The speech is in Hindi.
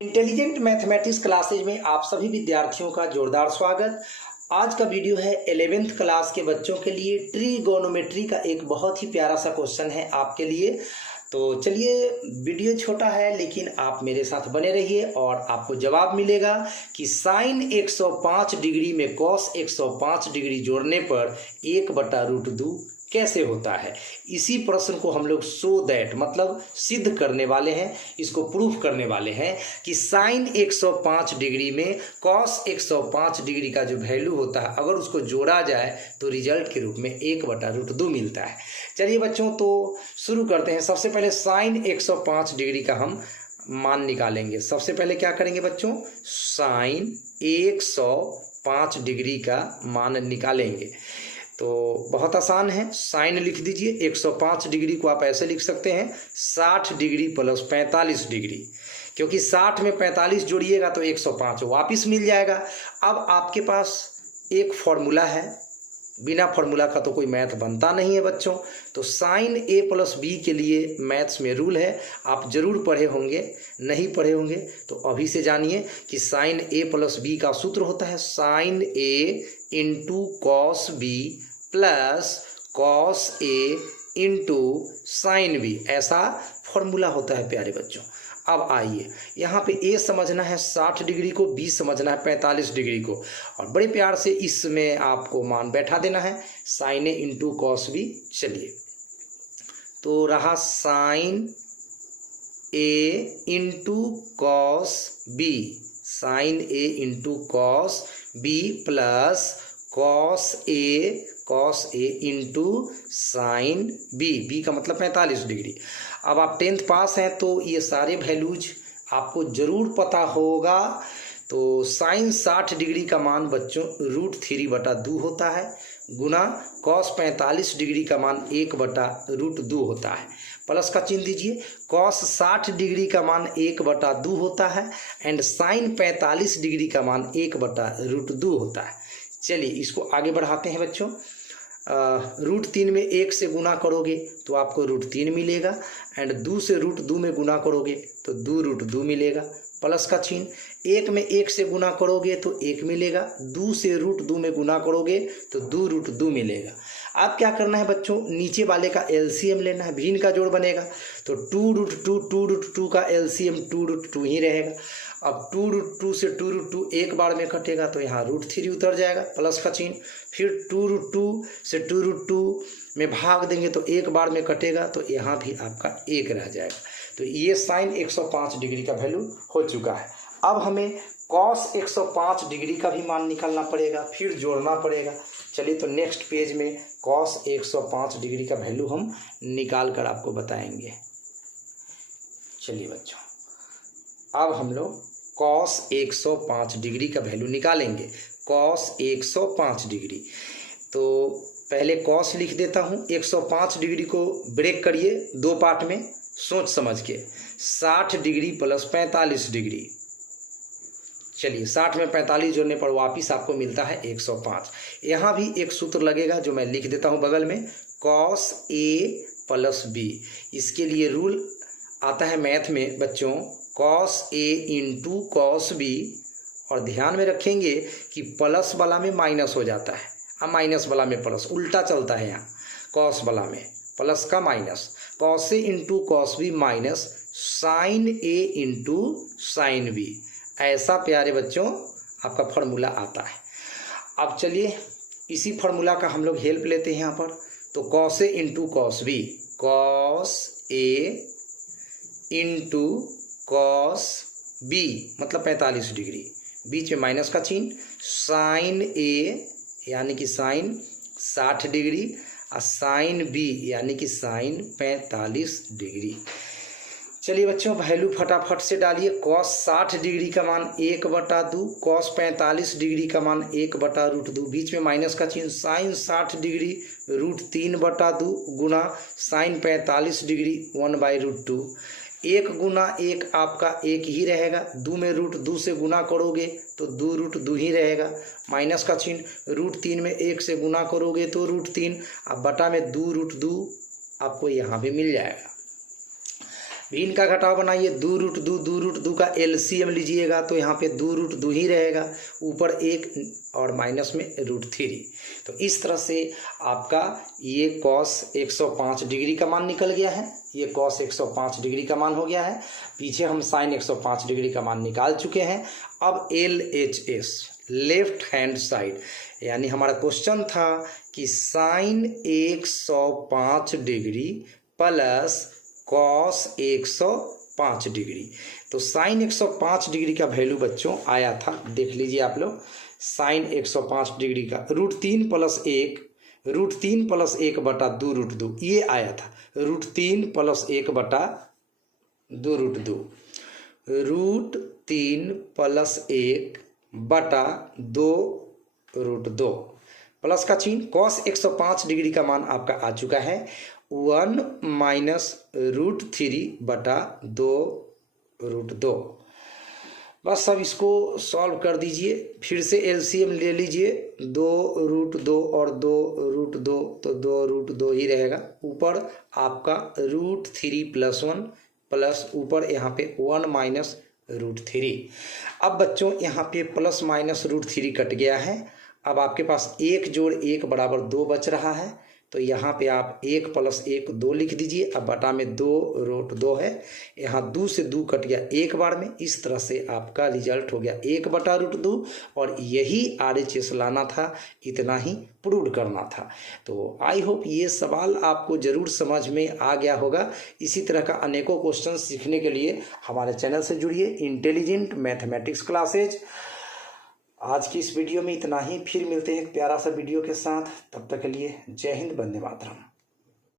इंटेलिजेंट मैथमेटिक्स क्लासेज में आप सभी विद्यार्थियों का जोरदार स्वागत। आज का वीडियो है 11th क्लास के बच्चों के लिए। ट्रिगोनोमेट्री का एक बहुत ही प्यारा सा क्वेश्चन है आपके लिए। तो चलिए, वीडियो छोटा है लेकिन आप मेरे साथ बने रहिए और आपको जवाब मिलेगा कि साइन 105 डिग्री में कॉस 105 डिग्री जोड़ने पर 1/√2 कैसे होता है। इसी प्रश्न को हम लोग सो दैट मतलब सिद्ध करने वाले हैं, इसको प्रूफ करने वाले हैं कि साइन 105 डिग्री में कॉस 105 डिग्री का जो वैल्यू होता है अगर उसको जोड़ा जाए तो रिजल्ट के रूप में 1/√2 मिलता है। चलिए बच्चों, तो शुरू करते हैं। सबसे पहले साइन 105 डिग्री का हम मान निकालेंगे। सबसे पहले क्या करेंगे बच्चों, साइन 105 डिग्री का मान निकालेंगे। तो बहुत आसान है, साइन लिख दीजिए। 105 डिग्री को आप ऐसे लिख सकते हैं 60 डिग्री प्लस 45 डिग्री, क्योंकि 60 में 45 जोड़िएगा तो 105 वापस मिल जाएगा। अब आपके पास एक फॉर्मूला है, बिना फॉर्मूला का तो कोई मैथ बनता नहीं है बच्चों। तो साइन ए प्लस बी के लिए मैथ्स में रूल है, आप जरूर पढ़े होंगे। नहीं पढ़े होंगे तो अभी से जानिए कि साइन ए प्लस बी का सूत्र होता है sine A into cos B plus cos A into sine B, ऐसा फॉर्मूला होता है प्यारे बच्चों। अब आइए, यहाँ पे ए समझना है 60 डिग्री को, बी समझना है 45 डिग्री को, और बड़े प्यार से इसमें आपको मान बैठा देना है sine A into cos B. चलिए, तो रहा sine A into cos B, sine A into cos B plus cos A into sine B, B का मतलब 45 डिग्री। अब आप 10th पास हैं तो ये सारे वैल्यूज आपको जरूर पता होगा। तो साइन 60 डिग्री का मान बच्चों √3/2 होता है, गुना कॉस 45 डिग्री का मान 1/√2 होता है। प्लस का चिन्ह दीजिए, कॉस 60 डिग्री का मान 1/2 होता है एंड साइन 45 डिग्री का मान 1/√2 होता है। चलिए, इसको आगे बढ़ाते हैं बच्चों। √3 में 1 से गुना करोगे तो आपको √3 मिलेगा एंड 2 से √2 में गुना करोगे तो 2√2 मिलेगा। प्लस का चिन्ह, 1 में 1 से गुना करोगे तो 1 मिलेगा, 2 से √2 में गुना करोगे तो 2√2 मिलेगा। अब क्या करना है बच्चों, नीचे वाले का एलसीएम लेना है, भिन्न का जोड़ बनेगा। तो 2√2 का एलसीएम 2√2 ही रहेगा। अब 2√2 से 2√2 एक बार में कटेगा तो यहाँ √3 उतर जाएगा, प्लस का चिन्ह। फिर 2√2 से 2√2 में भाग देंगे तो एक बार में कटेगा तो यहाँ भी आपका 1 रह जाएगा। तो ये साइन 105 डिग्री का वैल्यू हो चुका है। अब हमें कॉस 105 डिग्री का भी मान निकालना पड़ेगा, फिर जोड़ना पड़ेगा। चलिए, तो नेक्स्ट पेज में कॉस 105 डिग्री का वैल्यू हम निकाल कर आपको बताएंगे। चलिए बच्चों, अब हम लोग कॉस 105 डिग्री का वैल्यू निकालेंगे। कॉस 105 डिग्री, तो पहले कॉस लिख देता हूँ। 105 डिग्री को ब्रेक करिए 2 पार्ट में, सोच समझ के। 60 डिग्री प्लस 45 डिग्री। चलिए, 60 में 45 जोड़ने पर वापिस आपको मिलता है 105। यहाँ भी एक सूत्र लगेगा जो मैं लिख देता हूँ बगल में, कॉस ए प्लस बी। इसके लिए रूल आता है मैथ में बच्चों, cos A into cos B, और ध्यान में रखेंगे कि प्लस वाला में माइनस हो जाता है और माइनस वाला में प्लस, उल्टा चलता है। यहाँ कॉस वाला में प्लस का minus, cos A into cos B minus sine A into sine B, ऐसा प्यारे बच्चों आपका फॉर्मूला आता है। अब चलिए, इसी फॉर्मूला का हम लोग हेल्प लेते हैं यहाँ पर। तो cos A into cos B, cos A into cos B मतलब 45 डिग्री, बीच में माइनस का चिन्ह, साइन ए यानी कि साइन 60 डिग्री और साइन बी यानी कि साइन 45 डिग्री। चलिए बच्चों, वैल्यू फटाफट से डालिए। कॉस 60 डिग्री का मान 1/2, कॉस 45 डिग्री का मान 1/√2, बीच में माइनस का चिन्ह, साइन 60 डिग्री √3/2 गुना साइन 45 डिग्री 1/√2। 1 गुना 1 आपका 1 ही रहेगा, 2 में √2 से गुना करोगे तो 2√2 ही रहेगा, माइनस का चिन्ह, √3 में 1 से गुना करोगे तो √3, अब बटा में 2√2 आपको यहाँ भी मिल जाएगा। भिन्न का घटाव बनाइए, 2√2 का एलसीएम लीजिएगा तो यहाँ पे 2√2 ही रहेगा, ऊपर 1 और माइनस में √3। तो इस तरह से आपका ये cos 105 डिग्री का मान निकल गया है, ये cos 105 डिग्री का मान हो गया है। पीछे हम sin 105 डिग्री का मान निकाल चुके हैं। अब LHS लेफ्ट हैंड साइड, यानी हमारा क्वेश्चन था कि sin 105 degree plus cos 105 degree. तो sin 105 डिग्री का वैल्यू बच्चों आया था, देख लीजिए आप लोग, sin 105 डिग्री का √3 + 1 बटा 2√2 ये आया था, √3 + 1 बटा 2√2, √3 + 1 बटा 2√2 प्लस का चिन्ह। cos 105 डिग्री का मान आपका आ चुका है 1 - √3 बटा 2√2। बस अब इसको सॉल्व कर दीजिए, फिर से एलसीएम ले लीजिए, 2√2 और 2√2 तो 2√2 ही रहेगा। ऊपर आपका √3 + 1 प्लस ऊपर यहाँ पे 1 - √3। अब बच्चों यहाँ पे प्लस माइनस √3 कट गया है। अब आपके पास 1 + 1 = 2 बच रहा है, तो यहाँ पे आप 1 + 1 2 लिख दीजिए। अब बटा में 2√2 है, यहाँ 2 से 2 कट गया एक बार में। इस तरह से आपका रिजल्ट हो गया 1 बटा √2 और यही RHS लाना था, इतना ही प्रूव करना था। तो आई होप ये सवाल आपको ज़रूर समझ में आ गया होगा। इसी तरह का अनेकों क्वेश्चन सीखने के लिए हमारे चैनल से जुड़िए, इंटेलिजेंट मैथमेटिक्स क्लासेज। आज की इस वीडियो में इतना ही, फिर मिलते हैं एक प्यारा सा वीडियो के साथ। तब तक के लिए जय हिंद, वंदे मातरम।